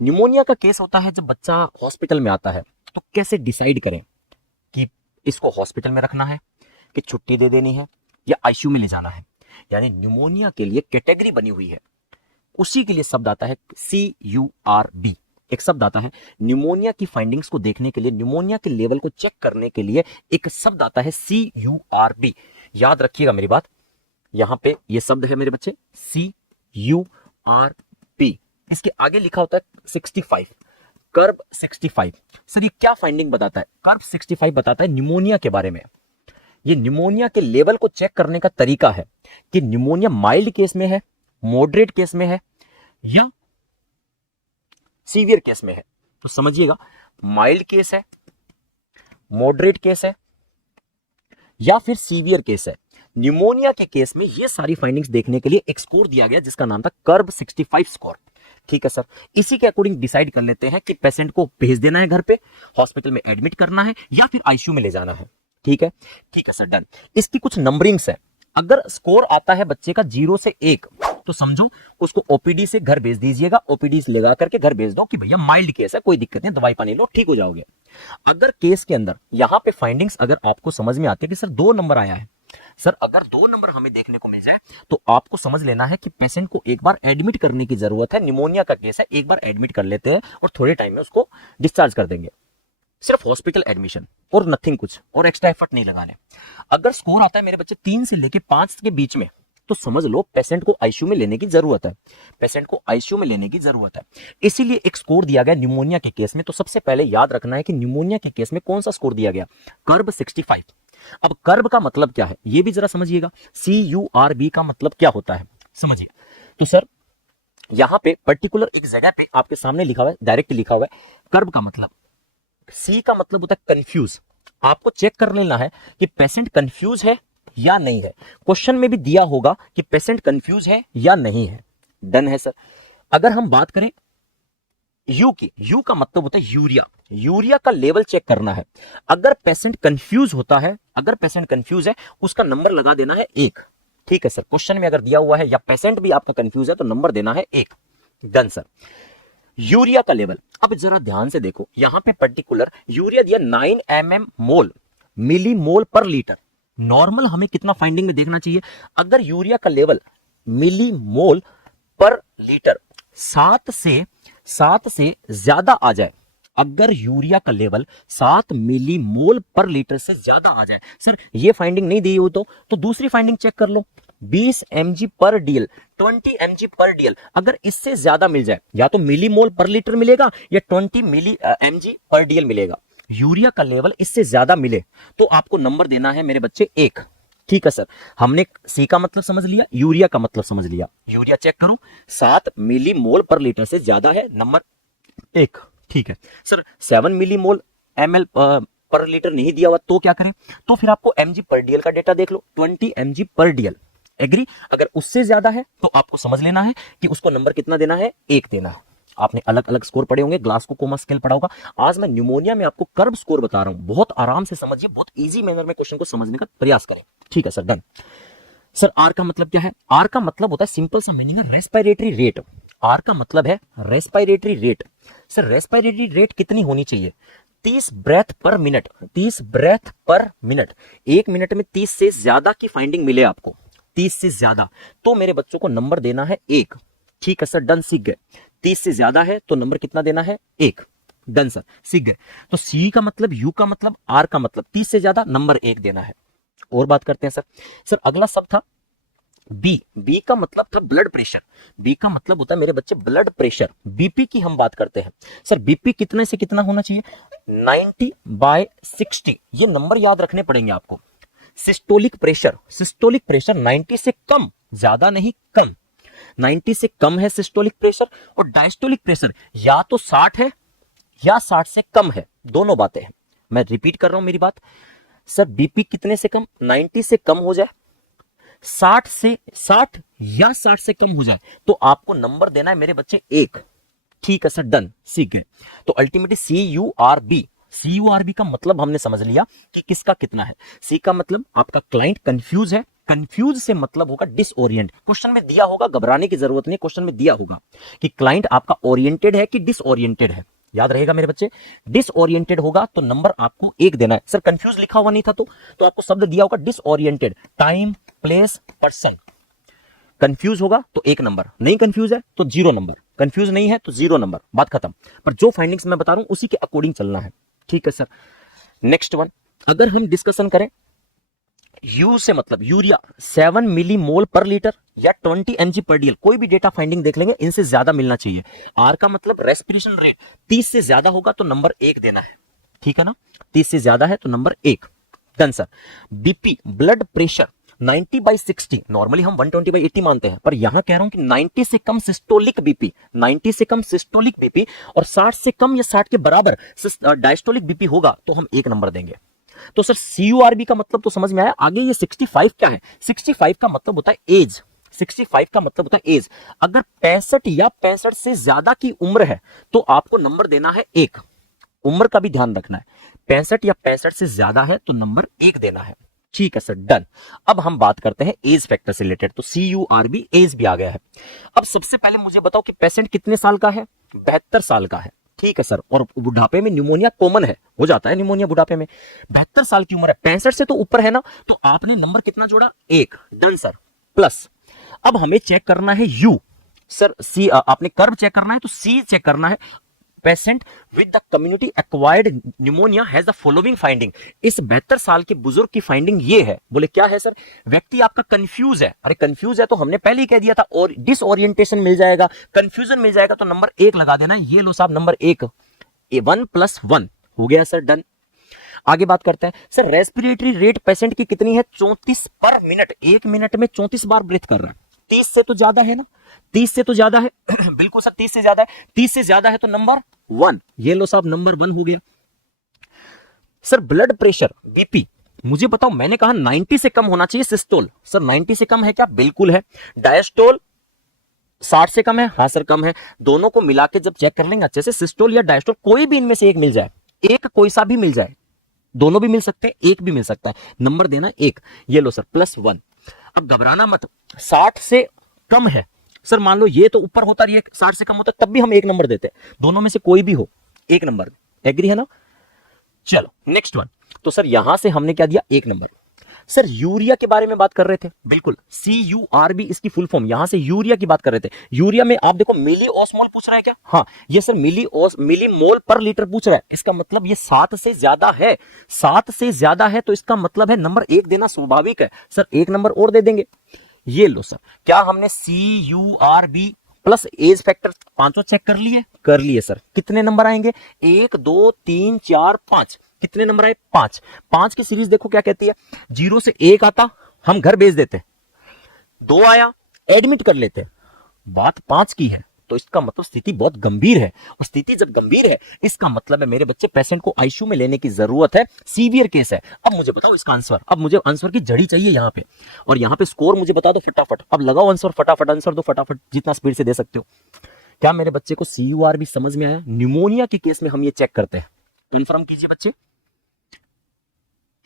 Pneumonia का case होता है जब बच्चा हॉस्पिटल में आता है, तो कैसे डिसाइड करें कि इसको हॉस्पिटल में रखना है, कि छुट्टी दे देनी है, या आईसीयू में ले जाना है। यानी न्यूमोनिया के लिए कैटेगरी बनी हुई है, उसी के लिए शब्द आता है CURB। एक शब्द आता है न्यूमोनिया की फाइंडिंग्स को देखने के लिए, न्यूमोनिया के लेवल को चेक करने के लिए एक शब्द आता है CURB। याद रखिएगा मेरी बात, यहां पे ये शब्द है मेरे बच्चे CURB। इसके आगे लिखा होता है 65, कर्ब 65। सर ये क्या फाइंडिंग बताता है? कर्ब 65 बताता है न्यूमोनिया के बारे में। ये न्यूमोनिया के लेवल को चेक करने का तरीका है कि न्यूमोनिया माइल्ड केस में है, मॉडरेट केस में है, या सीवियर केस में है। तो समझिएगा, माइल्ड केस है, मॉडरेट केस है, या फिर सीवियर केस है। न्यूमोनिया के केस में ये सारी फाइंडिंग्स देखने के लिए एक स्कोर दिया गया जिसका नाम था कर्ब 65 स्कोर। ठीक है सर, इसी के अकॉर्डिंग डिसाइड कर लेते हैं कि पेशेंट को भेज देना है घर पे, हॉस्पिटल में एडमिट करना है, या फिर आईसीयू में ले जाना है। ठीक है सर, डन। इसकी कुछ नंबरिंग्स है। अगर स्कोर आता है बच्चे का 0 से 1, तो समझो उसको ओपीडी से घर भेज दीजिएगा, ओपीडी से लगा करके घर भेज दो कि भैया माइल्ड केस है, कोई दिक्कत नहीं, दवाई पानी लो, ठीक हो जाओगे। अगर केस के अंदर यहां पे फाइंडिंग्स अगर आपको समझ में आती है कि सर 2 नंबर आया है, सर अगर 2 नंबर हमें देखने को मिल जाए, तो आपको समझ लेना है कि पेशेंट को एक बार एडमिट करने की जरूरत है। निमोनिया का केस है, एक बार एडमिट कर लेते हैं और थोड़े टाइम में उसको डिस्चार्ज कर देंगे। सिर्फ हॉस्पिटल एडमिशन और नथिंग, कुछ और एक्स्ट्रा एफर्ट नहीं लगाने। अगर स्कोर आता है मेरे बच्चे 3 से लेके 5 के बीच में, तो समझ लो पेशेंट को आईसीयू में लेने की जरूरत है, पेशेंट को आईसीयू में लेने की जरूरत है। इसीलिए एक स्कोर दिया गया न्यूमोनिया के केस में। तो सबसे पहले याद रखना है कि न्यूमोनिया के केस में कौन सा स्कोर दिया गया? कर्ब 65। अब कर्ब का मतलब क्या है ये भी जरा समझिएगा। CURB का मतलब क्या होता है समझिए। तो सर यहां पे पर्टिकुलर एक जगह पे आपके सामने लिखा हुआ है, डायरेक्ट लिखा हुआ है कर्ब का मतलब। सी का मतलब होता है कंफ्यूज। आपको चेक कर लेना है कि पेशेंट कंफ्यूज है या नहीं है। क्वेश्चन में भी दिया होगा कि पेशेंट कंफ्यूज है या नहीं है। डन है सर। अगर हम बात करें यू की, यू का मतलब होता है यूरिया। यूरिया का लेवल चेक करना है। अगर पेशेंट कंफ्यूज होता है, अगर पेशेंट कंफ्यूज है, उसका नंबर लगा देना है 1। ठीक है सर, क्वेश्चन में अगर दिया हुआ है या पेशेंट भी आपका कंफ्यूज है तो नंबर देना है 1। Done sir. यूरिया का लेवल, अब जरा ध्यान से देखो, यहां पे पर्टिकुलर यूरिया दिया 9 mm मोल, मिली मोल पर लीटर। नॉर्मल हमें कितना फाइंडिंग में देखना चाहिए? अगर यूरिया का लेवल मिली मोल पर लीटर 7 से ज्यादा आ जाए, अगर यूरिया का लेवल 7 मिली मोल पर लीटर से ज्यादा आ जाए, सर ये फाइंडिंग नहीं दी हो तो दूसरी फाइंडिंग चेक कर लो। 20 mg पर डीएल, 20 mg पर डीएल, अगर इससे ज्यादा मिल जाए, या तो मिली मोल पर लीटर मिलेगा या 20 मिली mg पर डीएल मिलेगा। यूरिया का लेवल इससे ज्यादा मिले तो आपको नंबर देना है मेरे बच्चे 1। ठीक है सर, हमने सी का मतलब समझ लिया, यूरिया का मतलब समझ लिया। यूरिया चेक करो, 7 मिली मोल पर लीटर से ज्यादा है, नंबर 1। ठीक है सर, 7 मिली मोल ml पर लीटर नहीं दिया हुआ तो क्या करें? तो फिर आपको mg पर डीएल का डेटा देख लो, 20 mg पर डीएल। एग्री? अगर उससे ज्यादा है तो आपको समझ लेना है कि उसको नंबर कितना देना है? 1 देना है। आपने अलग अलग स्कोर पढ़े होंगे, ग्लास को कोमा स्केल पढ़ा होगा। आज मैं न्यूमोनिया में आपको कर्व स्कोर बता रहा हूं, बहुत आराम से समझिए, बहुत इजी मैनर में क्वेश्चन को समझने का प्रयास करें। ठीक है सर, डन। सर आर का मतलब क्या है? आर का मतलब होता है, सिंपल सा मीनिंग है, रेस्पिरेटरी रेट। आर का मतलब है respiratory rate. Sir respiratory rate कितनी होनी चाहिए? 30 breath per minute, 30 breath per minute. 1 minute में 30 से ज्यादा की फाइंडिंग मिले आपको, 30 से ज्यादा, तो मेरे बच्चों को नंबर देना है 1। ठीक है सर, डन, सीख गए। 30 से ज्यादा है तो नंबर कितना देना है? 1। डन सर, सीख गए। तो सी का मतलब, यू का मतलब, आर का मतलब, 30 से ज्यादा नंबर 1 देना है। और बात करते हैं सर। सर अगला सब था बी। बी का मतलब था ब्लड प्रेशर। बी का मतलब होता है मेरे बच्चे ब्लड प्रेशर। बीपी की हम बात करते हैं। सर बीपी कितने से कितना होना चाहिए? 90/60। ये नंबर याद रखने पड़ेंगे आपको। सिस्टोलिक प्रेशर, सिस्टोलिक प्रेशर 90 से कम, ज्यादा नहीं, कम। 90 से कम है सिस्टोलिक प्रेशर, और डायस्टोलिक प्रेशर या तो 60 है या 60 से कम है, दोनों बातें हैं। मैं रिपीट कर रहा हूं मेरी बात। सर बीपी कितने से कम? 90 से कम हो जाए, 60 या 60 से कम हो जाए, तो आपको नंबर देना है मेरे बच्चे 1। ठीक है सर, डन, सीख गए। तो अल्टीमेटली CURB, CURB का मतलब हमने समझ लिया कि किसका कितना है। सी का मतलब आपका क्लाइंट कंफ्यूज है, कंफ्यूज से मतलब होगा डिसओरिएंट। क्वेश्चन में दिया होगा, घबराने की जरूरत नहीं, क्वेश्चन में दिया होगा कि क्लाइंट आपका ओरिएंटेड है कि डिसओरिएंटेड है। याद रहेगा मेरे बच्चे, डिसओरिएंटेड होगा तो नंबर आपको 1 देना है। सर कंफ्यूज लिखा हुआ नहीं था तो आपको शब्द दिया होगा disoriented, time, place, person. Confuse होगा तो 1 नंबर, नहीं कंफ्यूज है तो 0 नंबर, कंफ्यूज नहीं है तो 0 नंबर, बात खत्म। पर जो फाइंडिंग्स मैं बता रहा हूं उसी के अकॉर्डिंग चलना है, ठीक है सर। नेक्स्ट वन, अगर हम डिस्कशन करें, यू से मतलब यूरिया 7 मिलीमोल पर लीटर या 20 mg पर डीएल, कोई भी डेटा फाइंडिंग देख लेंगे, इनसे ज्यादा मिलना चाहिए। आर का मतलब रेस्पिरेशन रेट, 30 से ज्यादा होगा तो नंबर 1 देना है, ठीक है ना, 30 से ज्यादा है तो number 1, done sir. BP blood pressure 90/60, normally हम 120/80 मानते हैं, पर यहां कह रहा हूं कि 90 से कम सिस्टोलिक बीपी, 90 से कम सिस्टोलिक बीपी और 60 से कम या 60 के बराबर डायस्टोलिक बीपी होगा तो हम 1 नंबर देंगे। तो सर CURB का मतलब तो समझ में आया। आगे ये 65 क्या है, 65 का मतलब होता है एज, 65 का मतलब होता है एज। अगर 65 या 65 से ज्यादा की उम्र है तो आपको नंबर देना है 1, उम्र का भी ध्यान रखना है। 65 या 65 से ज्यादा है तो नंबर 1 देना है, ठीक है सर, डन। अब हम बात करते हैं एज फैक्टर से रिलेटेड, तो CURB एज भी आ गया है। अब सबसे पहले मुझे बताओ कि पेशेंट कितने साल का है, 72 साल का है, ठीक है सर। और बुढ़ापे में न्यूमोनिया कॉमन है, हो जाता है न्यूमोनिया बुढ़ापे में। 72 साल की उम्र है, 65 से तो ऊपर है ना, तो आपने नंबर कितना जोड़ा, 1, डन सर, प्लस। अब हमें चेक करना है यू, सर सी, आपने कर्व चेक करना है तो सी चेक करना है। Patient with the community acquired pneumonia has the following finding, इस 72 साल के बुजुर्ग की फाइंडिंग ये है। बोले क्या है सर, व्यक्ति आपका कंफ्यूज है। अरे कंफ्यूज है तो हमने पहले ही कह दिया था, और डिसओरिएंटेशन मिल जाएगा, कंफ्यूजन मिल जाएगा, तो नंबर 1 लगा देना है। ये लो साहब नंबर 1, 1 + 1 हो गया सर, डन। आगे बात करते हैं सर, रेस्पिरेटरी रेट पेशेंट की कितनी है, 34 पर मिनट, 1 मिनट में 34 बार ब्रीथ कर रहा है। 30 से तो ज्यादा है ना, 30 से तो ज्यादा है बिल्कुल सर 30 से ज्यादा है, 30 से ज्यादा है तो नंबर 1, ये लो साहब नंबर 1 हो गया। सर ब्लड प्रेशर बीपी, मुझे बताओ, मैंने कहा 90 से कम होना चाहिए सिस्टोल, सर 90 से कम है क्या, बिल्कुल है। डायस्टोल 60 से कम है, हाँ सर कम है। दोनों को मिला के जब चेक कर लेंगे अच्छे से, सिस्टोल या डायस्टोल कोई भी इनमें से एक मिल जाए, एक कोई सा भी मिल जाए, दोनों भी मिल सकते हैं, एक भी मिल सकता है, नंबर देना 1, ये लो सर +1। अब घबराना मत, 60 से कम है, सर मान लो ये तो ऊपर होता, ये 60 से कम होता, तब भी हम 1 नंबर देते, दोनों में से कोई भी हो 1 नंबर, एग्री है ना। चलो नेक्स्ट वन, तो सर यहां से हमने क्या दिया, 1 नंबर। सर यूरिया के बारे में बात कर रहे थे, बिल्कुल CURB इसकी फुल फॉर्म, यहां से यूरिया की बात कर रहे थे। यूरिया में आप देखो मिली ओस्मोल पूछ रहा है क्या, हाँ ये सर मिलीमोल पर लीटर पूछ रहा है, इसका मतलब ये 7 से ज्यादा है, 7 से ज्यादा है तो इसका मतलब है नंबर 1 देना स्वाभाविक है। सर 1 नंबर और दे देंगे, ये लो सर। क्या हमने CURB प्लस एज फैक्टर पांचों चेक कर लिए सर। कितने नंबर आएंगे, 1 2 3 4 5, कितने नंबर आए, 5। 5 की सीरीज देखो क्या कहती है, 0 से 1 आता हम घर भेज देते, 2 आया एडमिट कर लेते, बात 5 की है, तो इसका मतलब स्थिति बहुत गंभीर है। और स्थिति जब गंभीर है इसका मतलब है मेरे बच्चे पेशेंट को आईसीयू में लेने की जरूरत है, सीवियर केस है। अब मुझे बताओ इसका आंसर, अब मुझे आंसर की जड़ी चाहिए यहाँ पे, और यहाँ पे स्कोर मुझे बता दो फटाफट। अब लगाओ आंसर, फटाफट आंसर दो, फटाफट जितना स्पीड से दे सकते हो। क्या मेरे बच्चे को CURB समझ में आया, न्यूमोनिया के केस में हम ये चेक करते हैं, कंफर्म कीजिए बच्चे।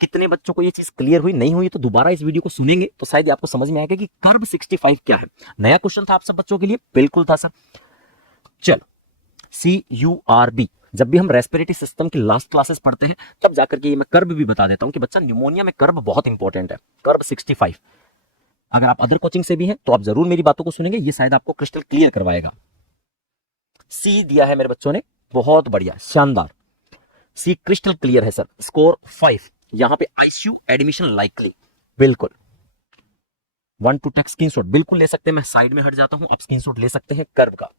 कितने बच्चों को ये चीज क्लियर हुई, नहीं हुई तो दोबारा इस वीडियो को सुनेंगे तो शायद आपको समझ में आएगा कि कर्व 65 क्या है। नया क्वेश्चन था आप सब बच्चों के लिए, बिल्कुल था सर। चलो CURB, जब भी हम रेस्पिरेटरी सिस्टम की लास्ट क्लासेस पढ़ते हैं तब जाकर के ये मैं कर्व भी बता देता हूं कि बच्चा न्यूमोनिया में कर्व बहुत इंपॉर्टेंट है, कर्व 65। अगर आप अदर कोचिंग से भी हैं तो आप जरूर मेरी बातों को सुनेंगे, ये शायद आपको क्रिस्टल क्लियर करवाएगा। सी दिया है मेरे बच्चों ने, बहुत बढ़िया, शानदार, सी क्रिस्टल क्लियर है सर। स्कोर 5, यहां पे आईसीयू एडमिशन लाइकली, बिल्कुल। 1 to टेक स्क्रीनशॉट बिल्कुल ले सकते हैं, मैं साइड में हट जाता हूं, आप स्क्रीनशॉट ले सकते हैं कर्व का।